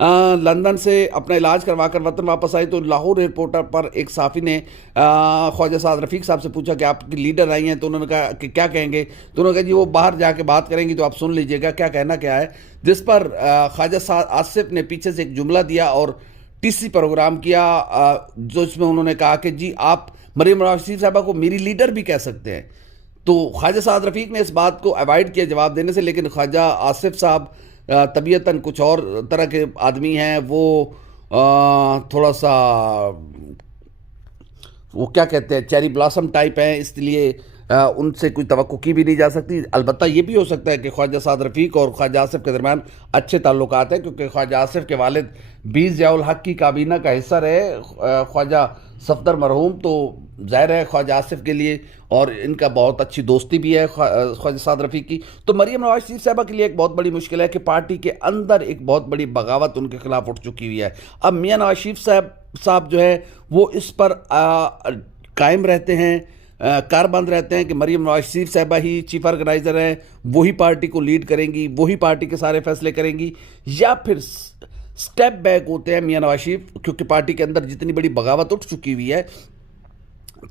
London سے اپنا علاج کروا کر وطن واپس آئی تو لاہور ایئرپورٹ پر ایک صحافی نے خواجہ سعد رفیق صاحب سے پوچھا کہ آپ کی لیڈر آئی ہیں، تو انہوں نے کہا کہ کیا کہیں گے، تو انہوں نے کہا جی وہ باہر جا کے بات کریں گی تو آپ سن لیجئے گا کیا کہنا کیا ہے، جس پر خواجہ سعد آصف نے پیچھے سے ایک جملہ دیا اور ٹی سی پروگرام کیا، جو اس میں انہوں نے کہا کہ جی آپ مریم نواز شریف صاحبہ کو میری لیڈر بھی کہہ سکتے ہیں۔ تو خواجہ سعد رفیق نے اس بات کو اوائڈ کیا جواب دینے سے، لیکن خواجہ آصف صاحب طبیعتاً کچھ اور طرح کے آدمی ہیں، وہ تھوڑا سا وہ کیا کہتے ہیں چیری بلاسم ٹائپ ہیں، اس لیے ان سے کوئی توقع کی بھی نہیں جا سکتی۔ البتہ یہ بھی ہو سکتا ہے کہ خواجہ سعد رفیق اور خواجہ آصف کے درمیان اچھے تعلقات ہیں، کیونکہ خواجہ آصف کے والد 20 ضیاء الحق کی کابینہ کا حصہ رہے خواجہ صفدر مرحوم، تو ظاہر ہے خواجہ آصف کے لیے اور ان کا بہت اچھی دوستی بھی ہے خواجہ سعد رفیق کی۔ تو مریم نواز شریف صاحبہ کے لیے ایک بہت بڑی مشکل ہے کہ پارٹی کے اندر ایک بہت بڑی بغاوت ان کے خلاف اٹھ چکی ہوئی ہے۔ اب میاں نواز شریف صاحب جو ہے وہ اس پر قائم رہتے ہیں، کاربند رہتے ہیں کہ مریم نواز شریف صاحبہ ہی چیف آرگنائزر ہیں، وہی پارٹی کو لیڈ کریں گی، وہی پارٹی کے سارے فیصلے کریں گی، یا پھر سٹیپ بیک ہوتے ہیں میاں نواز شریف، کیونکہ پارٹی کے اندر جتنی بڑی بغاوت اٹھ چکی ہوئی ہے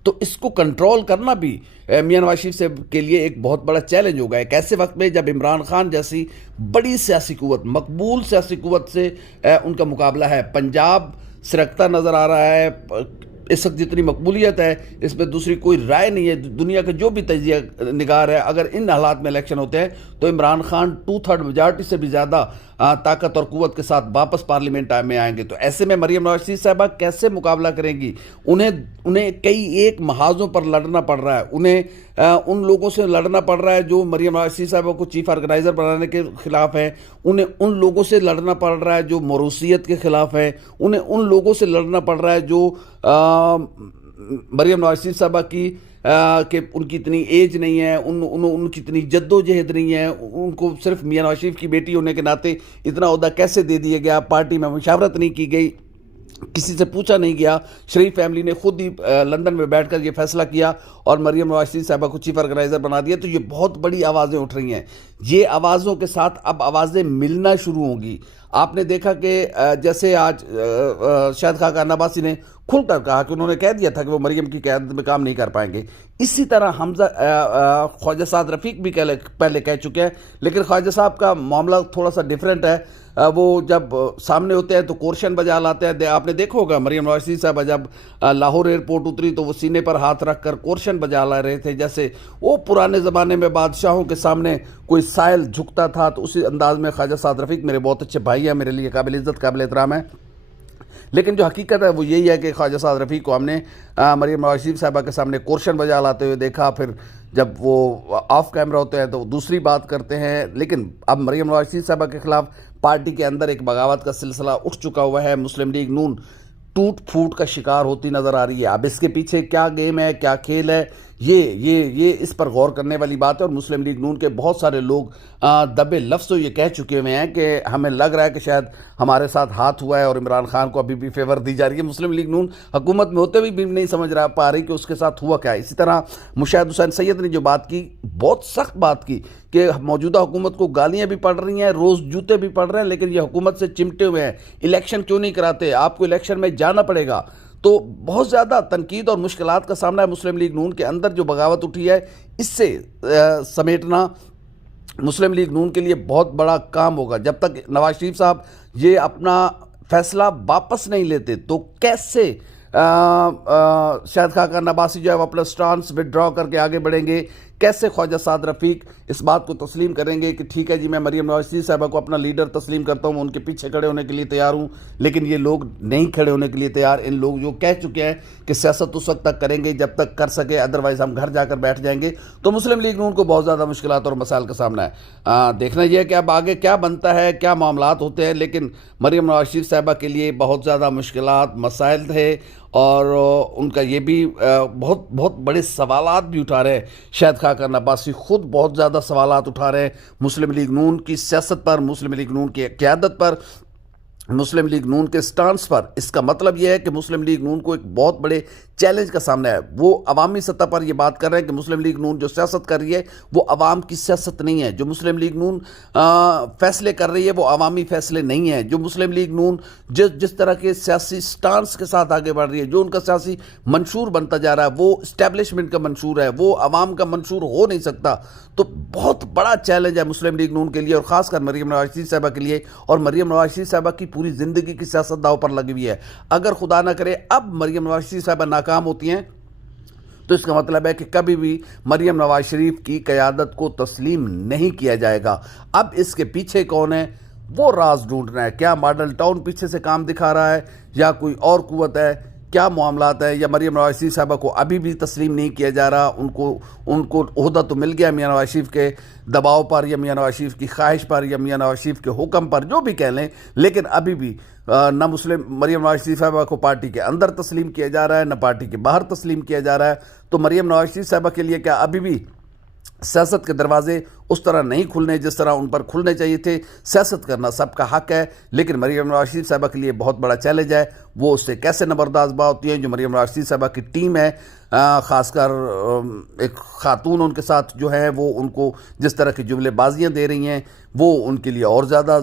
تو اس کو کنٹرول کرنا بھی میاں نواز شریف سے کے لیے ایک بہت بڑا چیلنج ہوگا۔ ایک ایسے وقت میں جب عمران خان جیسی بڑی سیاسی قوت، مقبول سیاسی قوت سے ان کا مقابلہ ہے، پنجاب سرکتا نظر آ رہا ہے، اس وقت جتنی مقبولیت ہے اس میں دوسری کوئی رائے نہیں ہے، دنیا کا جو بھی تجزیہ نگار ہے، اگر ان حالات میں الیکشن ہوتے ہیں تو عمران خان 2/3 میجارٹی سے بھی زیادہ طاقت اور قوت کے ساتھ واپس پارلیمنٹ میں آئیں گے۔ تو ایسے میں مریم نواز شریف صاحبہ کیسے مقابلہ کریں گی؟ انہیں کئی ایک محاذوں پر لڑنا پڑ رہا ہے، انہیں ان لوگوں سے لڑنا پڑ رہا ہے جو مریم نواز شریف صاحبہ کو چیف آرگنائزر بنانے کے خلاف ہے، انہیں ان لوگوں سے لڑنا پڑ رہا ہے جو موروثیت کے خلاف ہے، انہیں ان لوگوں سے لڑنا پڑ رہا ہے جو مریم نواز شریف صاحبہ کی کہ ان کی اتنی ایج نہیں ہے، ان کی اتنی جد و جہد نہیں ہے، ان کو صرف میاں نواز شریف کی بیٹی ہونے کے ناطے اتنا عہدہ کیسے دے دیا گیا، پارٹی میں مشاورت نہیں کی گئی، کسی سے پوچھا نہیں گیا، شریف فیملی نے خود ہی لندن میں بیٹھ کر یہ فیصلہ کیا اور مریم نواز شریف صاحبہ کو چیف آرگنائزر بنا دیا۔ تو یہ بہت بڑی آوازیں اٹھ رہی ہیں، یہ آوازوں کے ساتھ اب آوازیں ملنا شروع ہوں گی۔ آپ نے دیکھا کہ جیسے آج شاہد خاقان عباسی نے کھل کر کہا کہ انہوں نے کہہ دیا تھا کہ وہ مریم کی قیادت میں کام نہیں کر پائیں گے، اسی طرح خواجہ سعد رفیق بھی پہلے کہہ چکے ہیں، لیکن خواجہ صاحب کا معاملہ تھوڑا سا ڈیفرنٹ ہے، وہ جب سامنے ہوتے ہیں تو کورشن بجا لاتے ہیں۔ آپ نے دیکھا ہوگا مریم نواز شریف صاحبہ جب لاہور ایئرپورٹ اتری تو وہ سینے پر ہاتھ رکھ کر کورشن بجا لا رہے تھے، جیسے وہ پرانے زمانے میں بادشاہوں کے سامنے کوئی سائل جھکتا تھا، تو اسی انداز میں خواجہ سعد رفیق میرے بہت اچھے بھائی ہیں، میرے لیے قابل عزت قابل احترام ہے، لیکن جو حقیقت ہے وہ یہی ہے کہ خواجہ سعد رفیق کو ہم نے مریم نواز شریف صاحبہ کے سامنے کورشن بجا لاتے ہوئے دیکھا، پھر جب وہ آف کیمرہ ہوتے ہیں تو وہ دوسری بات کرتے ہیں۔ لیکن اب مریم نواز شریف صاحبہ کے خلاف پارٹی کے اندر ایک بغاوت کا سلسلہ اٹھ چکا ہوا ہے، مسلم لیگ نون ٹوٹ پھوٹ کا شکار ہوتی نظر آ رہی ہے۔ اب اس کے پیچھے کیا گیم ہے، کیا کھیل ہے، یہ اس پر غور کرنے والی بات ہے، اور مسلم لیگ نون کے بہت سارے لوگ دبے لفظوں یہ کہہ چکے ہوئے ہیں کہ ہمیں لگ رہا ہے کہ شاید ہمارے ساتھ ہاتھ ہوا ہے اور عمران خان کو ابھی بھی فیور دی جا رہی ہے۔ مسلم لیگ نون حکومت میں ہوتے ہوئے بھی نہیں سمجھ پا رہی کہ اس کے ساتھ ہوا کیا ہے۔ اسی طرح مشاہد حسین سید نے جو بات کی، بہت سخت بات کی کہ موجودہ حکومت کو گالیاں بھی پڑ رہی ہیں، روز جوتے بھی پڑ رہے ہیں، لیکن یہ حکومت سے چمٹے ہوئے ہیں، الیکشن کیوں نہیں کراتے، آپ کو الیکشن میں جانا پڑے گا۔ تو بہت زیادہ تنقید اور مشکلات کا سامنا ہے مسلم لیگ نون کے اندر، جو بغاوت اٹھی ہے اس سے سمیٹنا مسلم لیگ نون کے لیے بہت بڑا کام ہوگا۔ جب تک نواز شریف صاحب یہ اپنا فیصلہ واپس نہیں لیتے تو کیسے شاہد خاقان عباسی جو ہے وہ اپنا سٹانس وڈرا کر کے آگے بڑھیں گے، کیسے خواجہ سعد رفیق اس بات کو تسلیم کریں گے کہ ٹھیک ہے جی میں مریم نواز شریف صاحبہ کو اپنا لیڈر تسلیم کرتا ہوں، میں ان کے پیچھے کھڑے ہونے کے لیے تیار ہوں، لیکن یہ لوگ نہیں کھڑے ہونے کے لیے تیار۔ ان لوگ جو کہہ چکے ہیں کہ سیاست اس وقت تک کریں گے جب تک کر سکے، ادروائز ہم گھر جا کر بیٹھ جائیں گے۔ تو مسلم لیگ نون کو بہت زیادہ مشکلات اور مسائل کا سامنا ہے۔ دیکھنا یہ ہے کہ اب آگے کیا بنتا ہے، کیا معاملات ہوتے ہیں، لیکن مریم نواز شریف صاحبہ کے لیے بہت زیادہ مشکلات مسائل تھے، اور ان کا یہ بھی بہت بڑے سوالات بھی اٹھا رہے ہیں۔ شاہد خاقان عباسی خود بہت زیادہ سوالات اٹھا رہے ہیں مسلم لیگ نون کی سیاست پر، مسلم لیگ نون کی قیادت پر، مسلم لیگ نون کے سٹانس پر، اس کا مطلب یہ ہے کہ مسلم لیگ نون کو ایک بہت بڑے چیلنج کا سامنا ہے۔ وہ عوامی سطح پر یہ بات کر رہے ہیں کہ مسلم لیگ نون جو سیاست کر رہی ہے وہ عوام کی سیاست نہیں ہے، جو مسلم لیگ نون فیصلے کر رہی ہے وہ عوامی فیصلے نہیں ہیں، جو مسلم لیگ نون جس طرح کے سیاسی سٹانس کے ساتھ آگے بڑھ رہی ہے، جو ان کا سیاسی منشور بنتا جا رہا ہے وہ اسٹیبلشمنٹ کا منشور ہے، وہ عوام کا منشور ہو نہیں سکتا۔ تو بہت بڑا چیلنج ہے مسلم لیگ نون کے لیے، اور خاص کر مریم نواز شریف صاحبہ کے لیے، اور مریم نواز شریف صاحبہ کی پوری زندگی کی سیاست داؤ پر لگی ہوئی ہے۔ اگر خدا نہ کرے اب مریم نواز شریف صاحبہ ناکام ہوتی ہیں تو اس کا مطلب ہے کہ کبھی بھی مریم نواز شریف کی قیادت کو تسلیم نہیں کیا جائے گا۔ اب اس کے پیچھے کون ہے وہ راز ڈھونڈنا ہے۔ کیا ماڈل ٹاؤن پیچھے سے کام دکھا رہا ہے یا کوئی اور قوت ہے؟ کیا معاملات ہے؟ یا مریم نواز شریف صاحبہ کو ابھی بھی تسلیم نہیں کیا جا رہا؟ ان کو عہدہ تو مل گیا میاں نواز شریف کے دباؤ پر، یا میاں نواز شریف کی خواہش پر، یا میاں نواز شریف کے حکم پر، جو بھی کہہ لیں، لیکن ابھی بھی نہ مریم نواز شریف صاحبہ کو پارٹی کے اندر تسلیم کیا جا رہا ہے، نہ پارٹی کے باہر تسلیم کیا جا رہا ہے۔ تو مریم نواز شریف صاحبہ کے لیے کیا ابھی بھی سیاست کے دروازے اس طرح نہیں کھلنے جس طرح ان پر کھلنے چاہیے تھے؟ سیاست کرنا سب کا حق ہے، لیکن مریم نواز شریف صاحبہ کے لیے بہت بڑا چیلنج ہے، وہ اس سے کیسے نبرداز ہوتی ہیں۔ جو مریم نواز شریف صاحبہ کی ٹیم ہے، خاص کر ایک خاتون ان کے ساتھ جو ہے، وہ ان کو جس طرح کی جملے بازیاں دے رہی ہیں وہ ان کے لیے اور زیادہ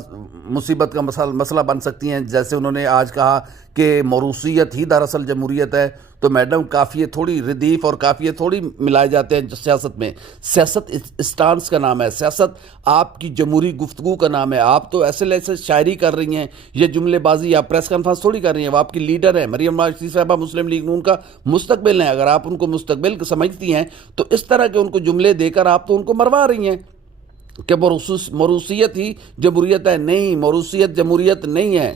مصیبت کا مسئلہ بن سکتی ہیں۔ جیسے انہوں نے آج کہا کہ موروثیت ہی دراصل جمہوریت ہے، تو میڈم کافی تھوڑی ردیف اور کافی تھوڑی ملائے جاتے ہیں سیاست میں۔ سیاست اسٹانس کا نام ہے، سیاست آپ کی جمہوری گفتگو کا نام ہے۔ آپ تو ایسے شاعری کر رہی ہیں یا جملے بازی یا پریس کانفرنس تھوڑی کر رہی ہیں، وہ آپ کی لیڈر ہیں۔ مریم نواز شریف صاحبہ مسلم لیگ نون کا مستقبل ہیں، اگر آپ ان کو مستقبل سمجھتی ہیں تو اس طرح کے ان کو جملے دے کر آپ تو ان کو مروا رہی ہیں کہ موروثیت ہی جمہوریت ہے۔ نہیں، موروثیت جمہوریت نہیں ہے،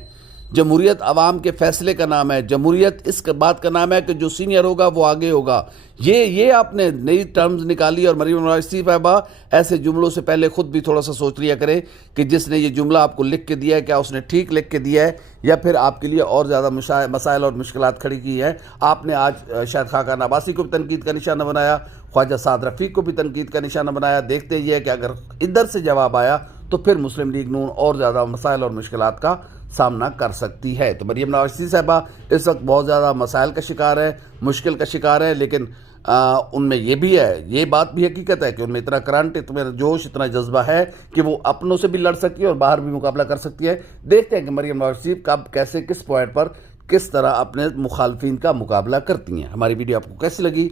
جمہوریت عوام کے فیصلے کا نام ہے۔ جمہوریت اس بات کا نام ہے کہ جو سینئر ہوگا وہ آگے ہوگا۔ یہ آپ نے نئی ٹرمز نکالی، اور مریم نواز شریف صاحبہ ایسے جملوں سے پہلے خود بھی تھوڑا سا سوچ لیا کریں کہ جس نے یہ جملہ آپ کو لکھ کے دیا ہے کیا اس نے ٹھیک لکھ کے دیا ہے، یا پھر آپ کے لیے اور زیادہ مسائل اور مشکلات کھڑی کی ہیں۔ آپ نے آج شاید خاقان عباسی کو بھی تنقید کا نشانہ بنایا، خواجہ سعد رفیق کو بھی تنقید کا نشانہ بنایا۔ دیکھتے یہ ہے کہ اگر ادھر سے جواب آیا تو پھر مسلم لیگ نون اور زیادہ مسائل اور مشکلات کا سامنا کر سکتی ہے۔ تو مریم نواز شریف صاحبہ اس وقت بہت زیادہ مسائل کا شکار ہے، مشکل کا شکار ہے، لیکن ان میں یہ بھی ہے، یہ بات بھی حقیقت ہے کہ ان میں اتنا کرنٹ، اتنا جوش، اتنا جذبہ ہے کہ وہ اپنوں سے بھی لڑ سکتی ہے اور باہر بھی مقابلہ کر سکتی ہے۔ دیکھتے ہیں کہ مریم نواز شریف کب، کیسے، کس پوائنٹ پر کس طرح اپنے مخالفین کا مقابلہ کرتی ہیں۔ ہماری ویڈیو آپ کو کیسی لگی؟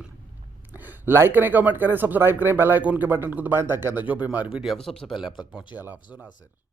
لائک کریں، کمنٹ کریں، سبسکرائب کریں، بیل آئیکن کے بٹن کو دبائیں تاکہ جو بھی ہماری ویڈیو ہے وہ سب سے پہلے آپ تک پہنچے۔ اللہ حافظ۔